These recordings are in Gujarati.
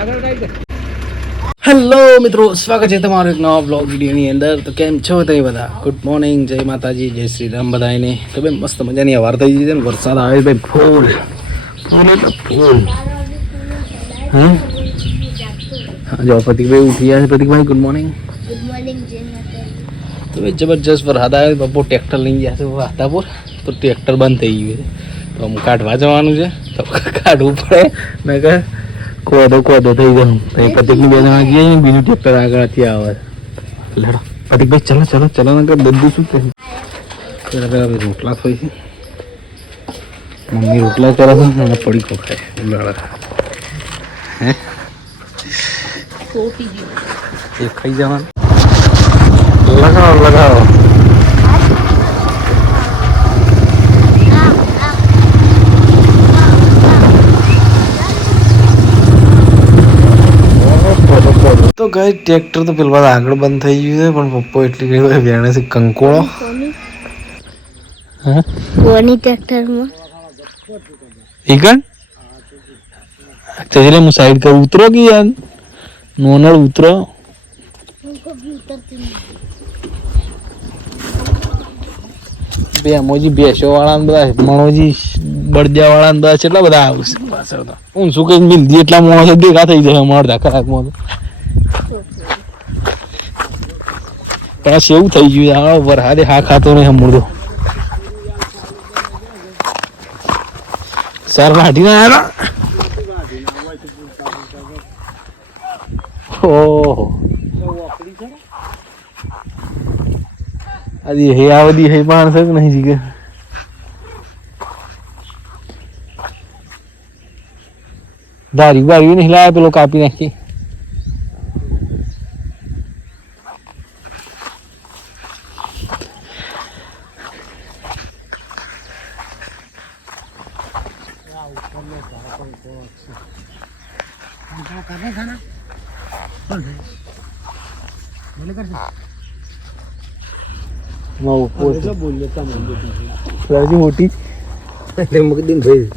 હેલો મિત્રો, સ્વાગત છે તમારું એક નવા બ્લોગ વિડીયોની અંદર. તો કેમ છો તમે બધા? ગુડ મોર્નિંગ, જય માતાજી, જય શ્રી રામ બધાને. તો ભાઈ મસ્ત મજાની વાર થઈ ગઈ છે ને, વરસાદ આવે ભાઈ ફૂલ ફૂલ એટલે ફૂલ. હા જો પ્રતિકભાઈ ઉઠી ગયા છે. પ્રતિકભાઈ ગુડ મોર્નિંગ. ગુડ મોર્નિંગ જય માતાજી. તો ભાઈ જબરજસ્ત વરસાદ આવે. બપોર ટ્રેક્ટર લઈ ગયા છે વાતાપુર, તો ટ્રેક્ટર બંધ થઈ ગયું છે. તો આમ કાઢવા જવાનું છે, તો કાઢવું પડે ને કે કોદો થઈ ગયો. પ્રતિકની બે જણા ગયા, બીજું ટ્રેક્ટર આગળથી આવે. લડો પ્રતિકભાઈ, ચલો ચલો ચલો ને બધું શું કહે. પેલા રોટલા થાય છે, મમ્મી રોટલા કરે છે અને પડી ખાય. લડા હે એ ખાઈ જવાનું. લગાવો તો ગાય ટ્રેક્ટર તો પેલા આગળ બંધ થઈ ગયું છે, પણ પપ્પો એટલી કઈ વેણે છે કંકોળો. કોની ટ્રેક્ટરમાં ઈકણ ચલે હું સાઈડ કર ઉતરો કે યાર નોનળ ઉતરો. બે મોજી બેસો વાળા બધા મણોજી બળદિયા વાળા બધા કેટલા બધા આવશે પાછળ. તો હું શું કઈ મિલ દી એટલા માણસો ભેગા થઈ જાય અડધા કલાકમાં. તો પાછું એવું થઈ ગયું વરહાદે હા ખાતો નહીં હમણાં. સર વાઢી ના આવ્યા. ઓહો આદી હે આવડી હે માણસ કે નહીં જીગે. દારી બારી નહીં લાયા, પેલો કાપી નાખી. મોટી મગદીન ભાઈ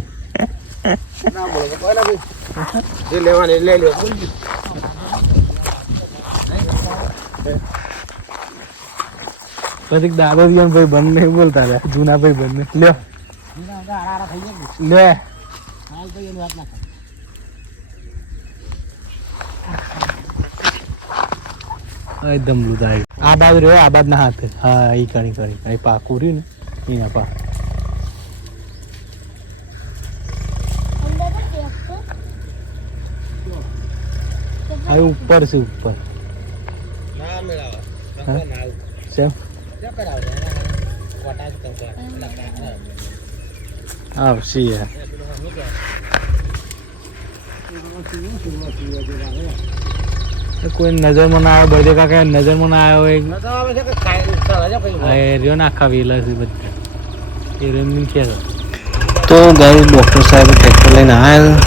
લેવાની લઈ લે. પછી દાદા ભાઈ બંધ નહીં બોલતા લે, જૂના ભાઈ બંધ લે લે. એકદમ લુદાય આ બાજુ રહ્યો, આ બાદ ના હાથે. હા એ કરી પાકું રહ્યું ને એના પા. હવે ઉપર છે ઉપર આવશે યાર. કોઈ નજરમાં ના આવે, બધે કાકા નજરમાં ના આવ્યો હોય આખા વેલા છે બધા. તો ગાય ડૉક્ટર સાહેબ ટ્રેક્ટર લઈને આવ્યા,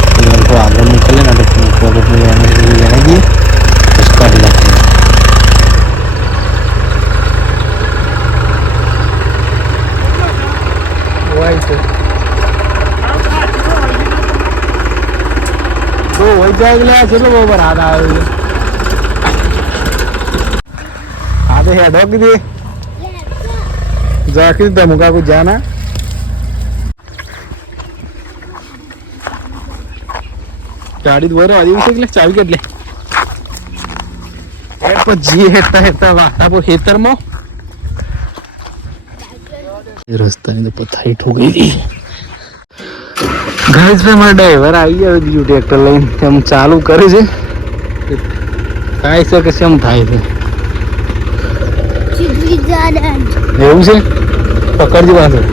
આગળ મોકલે ને જણાવી દઈએ પછી કાઢી નાખીએ. वही जाएगा चलो वो बरात आए आधे है डॉग दे जाके दमुका को जाना. गाड़ी द्वारा आदि उसे चाबी कट ले પછી હેતા હેતા વાતાપુર ખેતરમાં રસ્તાની તો પથારી ઠોકી હતી. ગાઈસ ભાઈ મારા ડ્રાઈવર આવી ગયો બીજું ટ્રેક્ટર લઈને. તેમ ચાલુ કરે છે, થાય છે કે શેમ થાય છે એવું છે. પકડજો પાછળ.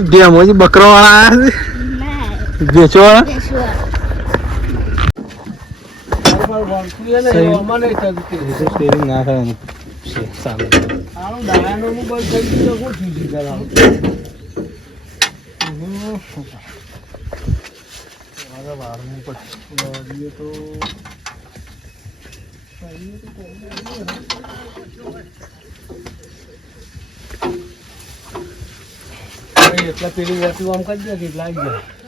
ડેમોજી બકરો વાળા આવ્યા છે વેચો વાળા ના થાય એટલા પેલી વસ્તુ આમ કરી દે એટલે આવી જાય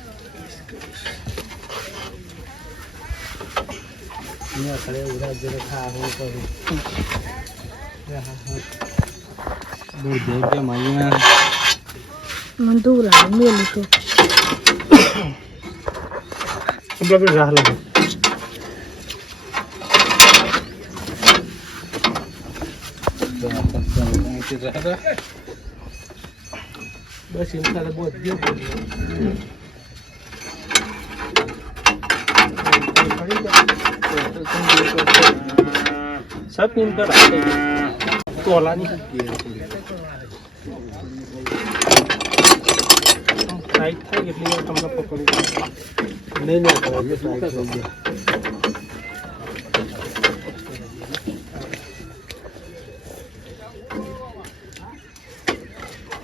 બસ એમ તારે બહુ જ सब नींद कर तो हला नहीं टाइट था કેટલી વાર તમને પકડી નહીં ના કરે એ ટાઈટ થઈ ગયા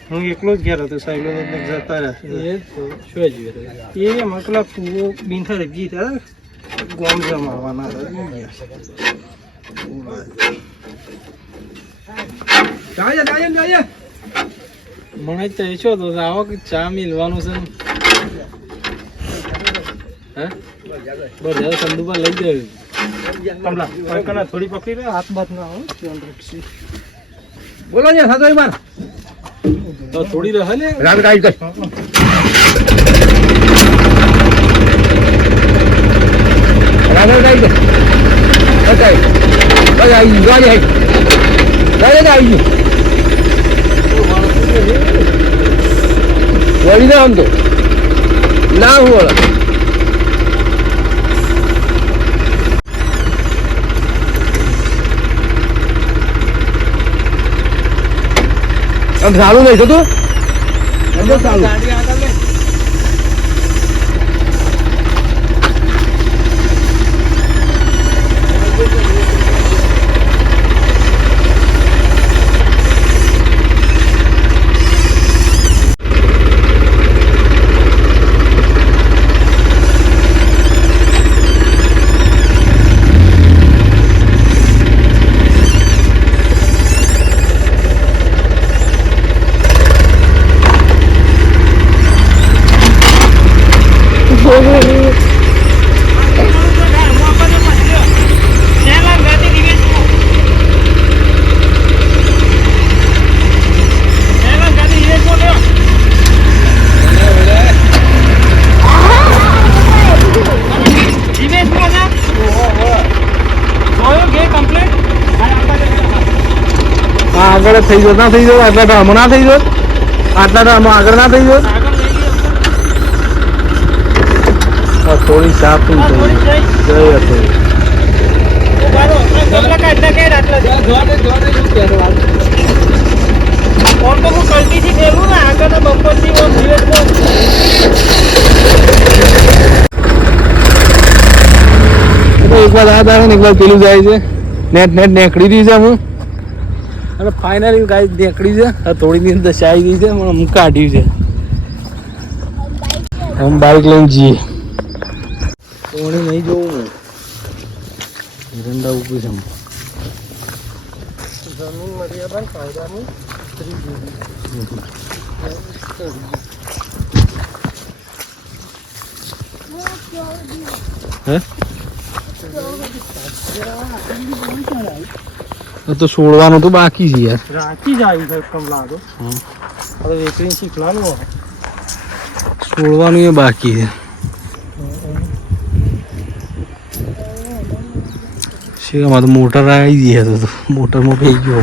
હું એકલો જ ઘેર હતો સાહેબ જતા રહ્યા એ તો શું જ એ મતલબ કૂવો બીંઠા રહી ગયા ગોમ જમાવાના મને તો છો તો આવો કે ચા મિલવાનું છે હે બસ સંદુબા લઈ જાય થોડી પકડી લે હાથ બાત ના આવો બોલો ને સાતો ઈમાન તો થોડી રહે ને રાત કાઈ કર રાત કાઈ કર બતાઈ બતાઈ ગાડી હે ગાડી આવી વળી ના આમ તો ના હું આમ ચાલુ નહીં થતું ચાલુ ગાડી આગળ લે આગળ થઈ ગયો ના થઈ ગયો આટલા ટાઈમ ના થઈ ગયો આટલા ટાઈમ આગળ ના થઈ ગયો થોડી સાફ થઈ એક વાર યાદ આવે ને એક વાર પેલું જાય છે નેટ નીકળી રહી છે હું અને ફાઇનલી ગાય નીકળી છે થોડીની અંદર ચાઈ ગઈ છે પણ હું કાઢ્યું છે हम बाइक લઈને જઈએ કોણે નહીં જોવું રંડા ઉભી છે જમીન મર્યાદા કાયદાની હે તો છોડવાનું તો બાકી છે યાર રાખી જાય છે કમ લાગો હવે વેકરીને શીખવાનું છોડવાનું એ બાકી છે શેમાં તો મોટર આવી ગઈ તો મોટરમાં ફેંકી ગયો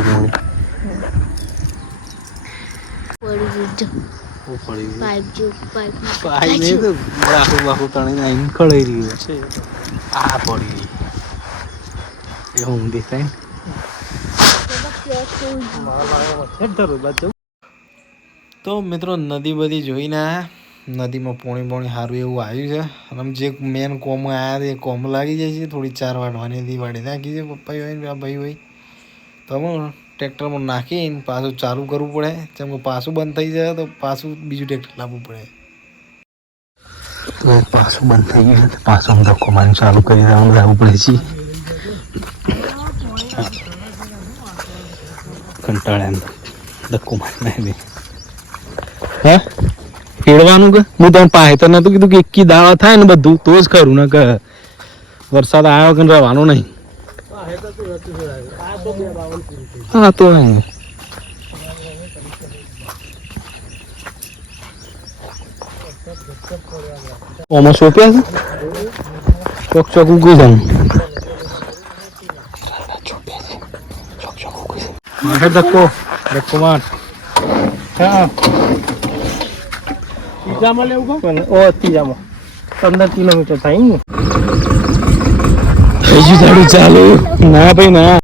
પાણી પાઇપ નહીં તો બાકુ તણીને આવીને કળાઈ રહ્યું છે આ પડી એ હું દેખાય તો મિત્રો નદી બધી જોઈને આયા નદીમાં પોણી સારું એવું આવ્યું છે અને આમ જે મેન કોમ આવ્યા તે કોમ લાગી જાય છે થોડી ચાર વાટવાની હતી વાડી નાખી છે પપ્પા હોય ભાઈ તો અમે ટ્રેક્ટરમાં નાખીને પાછું ચાલુ કરવું પડે જેમ કે પાછું બંધ થઈ જાય તો પાછું બીજું ટ્રેક્ટર લાવવું પડે પાછું બંધ થઈ ગયું છે પાછું ધક્કો મારી ચાલુ કરી લાવવું પડે છે કંટાળ્યા ધક્કો મારી હે ખેડવાનું કે હું તને પાસે તો નતું કીધું કે એકી દાવા થાય ને બધું તો જ ખરું ને કે વરસાદ આવ્યો કે રહેવાનો નહીં હા તો ઓમાં સોંપ્યા છે ચોક ચોક ઉગી જાય ધક્કો ધક્કો માર હા ત્રીજામાં લેવું કહું ઓ ત્રીજામાં 15 કિલોમીટર થાય ને હજુ તારું ચાલુ ના ભાઈ ના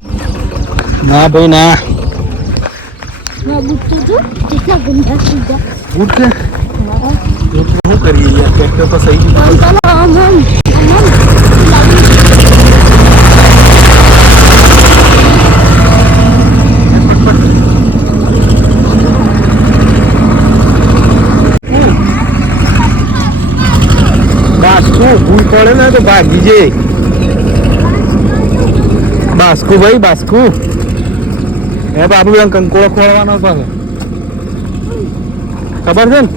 ના ભાઈ ના બૂટ તો કેટલા ગંદા સીધા બૂટ કે શું કરીએ યાર ટ્રેક્ટર તો સહી ભૂલ પડે ને તો ભાગી જે બાસ્કુ ભાઈ બાસ્કુ એ બાબુ કંકોળો ખોળવાનો પાછો ખબર છે ને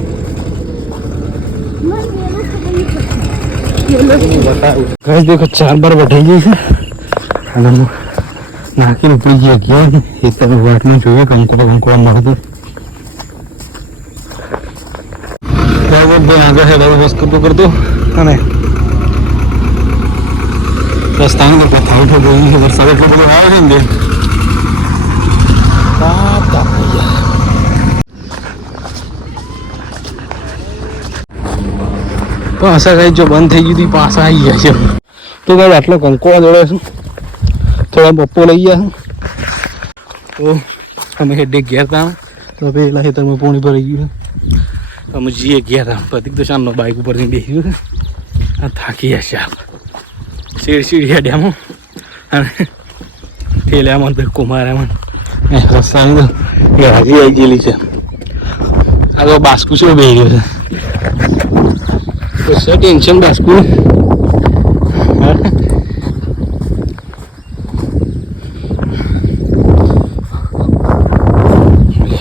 બતાવું દેખો 4 બાર વઢાઈ ગઈ છે અને નાખીને ઉપડી ગયા ગયા એ તમે વાટમાં જોઈએ કંકોળો મળતું આગળ છે બસ કરતો અને રસ્તાનું તો થાવ તો જોયું છે વરસાદ એટલો બધો આવે છે ને પાછા કઈ જો બંધ થઈ ગયું પાછા આવી ગયા છે તો કઈ આટલો કંકોળા જોડે છું થોડા પપ્પો લઈ ગયા તો અમે હેડે ગયા હતા તો પેલા ખેતરમાં પોણી ભરાઈ ગયું અમે જઈએ ગયા હતા પ્રતિક તો શામનો બાઇક ઉપરથી બેસી ગયું થાકી ગયા છે આપ સીડી હેડ્યામાં અને ઠેલ્યામાં ધક્કો માર્યામાં રસ્તાની તો હાજી આવી ગયેલી છે આ તો બાસ્કુ છે બેસી ગયો છે કશા ટેન્શન બાસ્કુ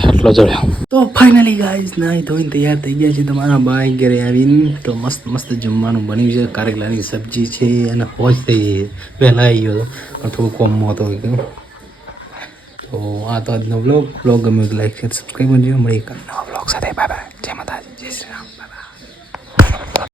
આટલો ચડ્યો તો ફાઇનલી ગાઈઝ નાઈ ધોઈને તૈયાર થઈ ગયા છે તમારા બાઈક ઘરે આવીને તો મસ્ત મસ્ત જમવાનું બન્યું છે કારેલાની સબ્જી છે અને હોજ થઈ પહેલાં આવી ગયો હતો પણ થોડું કોમમાં હતો તો આ તો આજનો બ્લોગ ગમ્યો તો લાઈક શેર સબસ્ક્રાઈબ કરજો મળીએ એક નવા બ્લોગ સાથે બાય બાય જય માતાજી જય શ્રી રામ.